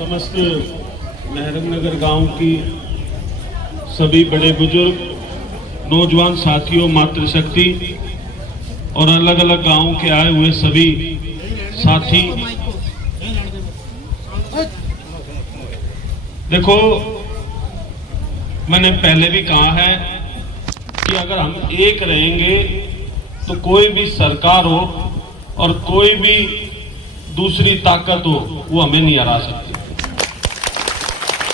समस्त महरमनगर गांव की सभी बड़े बुजुर्ग, नौजवान साथियों, मातृशक्ति और अलग अलग गांव के आए हुए सभी साथी, देखो मैंने पहले भी कहा है कि अगर हम एक रहेंगे तो कोई भी सरकार हो और कोई भी दूसरी ताकत हो वो हमें नहीं हरा सकती।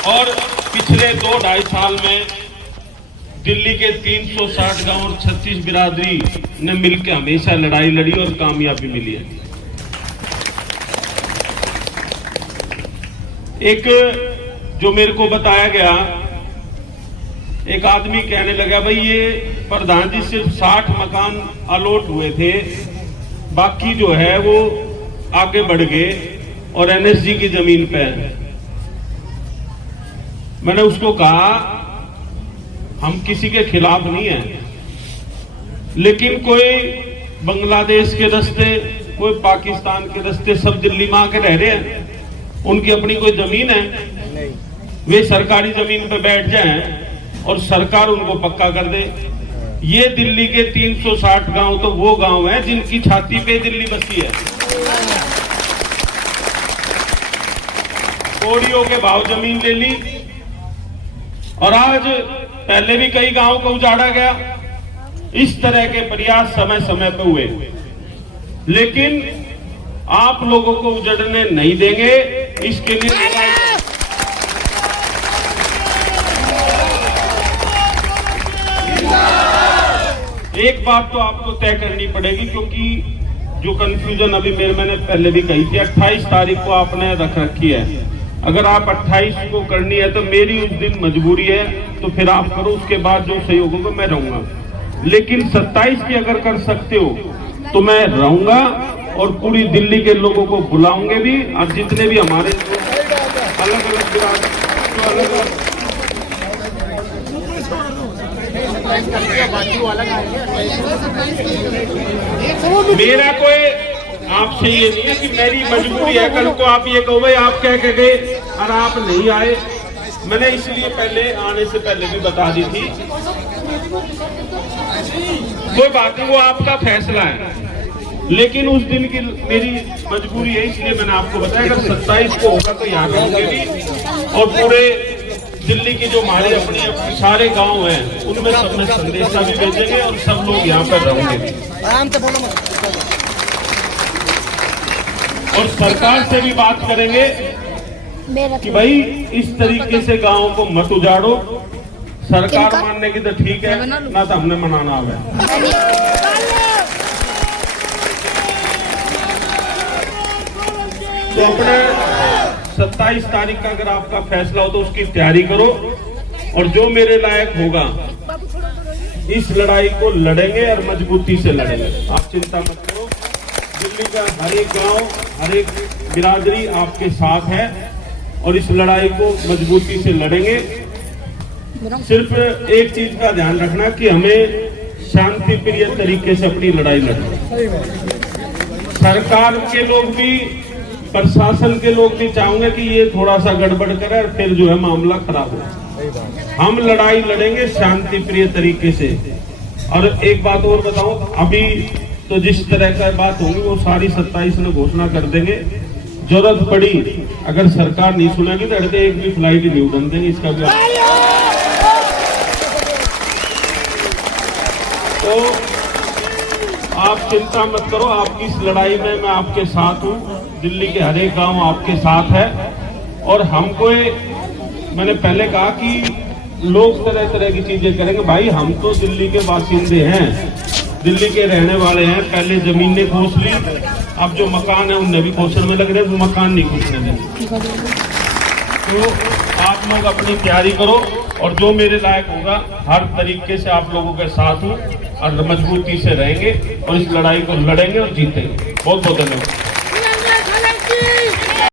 और पिछले 2-2.5 साल में दिल्ली के 360 गांव और 36 बिरादरी ने मिलकर हमेशा लड़ाई लड़ी और कामयाबी मिली है। एक जो मेरे को बताया गया, एक आदमी कहने लगा भाई ये प्रधान जी सिर्फ 60 मकान अलॉट हुए थे, बाकी जो है वो आगे बढ़ गए और एनएसजी की जमीन पे। मैंने उसको कहा हम किसी के खिलाफ नहीं है, लेकिन कोई बांग्लादेश के रास्ते, कोई पाकिस्तान के रास्ते, सब दिल्ली में आके रह रहे हैं। उनकी अपनी कोई जमीन है, वे सरकारी जमीन पे बैठ जाएं और सरकार उनको पक्का कर दे। ये दिल्ली के 360 गांव तो वो गांव हैं जिनकी छाती पे दिल्ली बसी है। कौड़ियों के भाव जमीन ले ली और आज पहले भी कई गांवों को उजाड़ा गया। इस तरह के प्रयास समय समय पर हुए, लेकिन आप लोगों को उजड़ने नहीं देंगे। इसके लिए एक बात तो आपको तय करनी पड़ेगी, क्योंकि जो कंफ्यूजन अभी मैंने पहले भी कही थी, 28 तारीख को आपने रख रखी है। अगर आप 28 को करनी है तो मेरी उस दिन मजबूरी है, तो फिर आप करो, उसके बाद जो सहयोग होगा मैं रहूंगा। लेकिन 27 की अगर कर सकते हो तो मैं रहूंगा और पूरी दिल्ली के लोगों को बुलाऊंगे भी, और जितने भी हमारे अलग अलग मेरा कोई आपसे ये नहीं है कि मेरी मजबूरी है। कल को आप ये कहो भाई आप कह के गए और आप नहीं आए। मैंने इसलिए पहले आने से पहले भी बता दी थी। कोई बात नहीं, वो आपका फैसला है, लेकिन उस दिन की मेरी मजबूरी है, इसलिए मैंने आपको बताया। अगर 27 को होगा तो यहाँ होंगे भी, और पूरे दिल्ली की जो हमारे अपने सारे गांव हैं उनमें सब में संदेशा भी भेजेंगे और सब लोग यहाँ पर रहेंगे। और सरकार से भी बात करेंगे कि भाई इस तरीके से गांवों को मत उजाड़ो। सरकार मानने की तो ठीक है, ना तो हमने मनाना है। तो अपने 27 तारीख का अगर आपका फैसला हो तो उसकी तैयारी करो, और जो मेरे लायक होगा इस लड़ाई को लड़ेंगे और मजबूती से लड़ेंगे। आप चिंता मत करो, दिल्ली का हर एक गांव, हर एक बिरादरी आपके साथ है और इस लड़ाई को मजबूती से लड़ेंगे। सिर्फ एक चीज का ध्यान रखना कि हमें शांति प्रिय तरीके से अपनी लड़ाई लड़नी। सरकार के लोग भी, प्रशासन के लोग भी चाहेंगे कि ये थोड़ा सा गड़बड़ करे और फिर जो है मामला खराब हो। हम लड़ाई लड़ेंगे शांति प्रिय तरीके से। और एक बात और बताऊं, अभी तो जिस तरह का बात होगी वो सारी 27 में घोषणा कर देंगे। जरूरत पड़ी अगर सरकार नहीं सुनेगी तो अड़ते एक भी फ्लाइट नहीं उड़न देंगे। इसका भी तो आप चिंता मत करो, आपकी इस लड़ाई में मैं आपके साथ हूँ। दिल्ली के हर एक गांव आपके साथ है। और हमको मैंने पहले कहा कि लोग तरह तरह की चीजें करेंगे। भाई हम तो दिल्ली के बासिंदे हैं, दिल्ली के रहने वाले हैं। पहले जमीनें खोस ली, अब जो मकान है उनने भी खोसने में लग रहे, वो मकान नहीं खोसने देंगे। तो आप लोग अपनी तैयारी करो, और जो मेरे लायक होगा हर तरीके से आप लोगों के साथ हूँ और मजबूती से रहेंगे और इस लड़ाई को लड़ेंगे और जीतेंगे। बहुत बहुत धन्यवाद।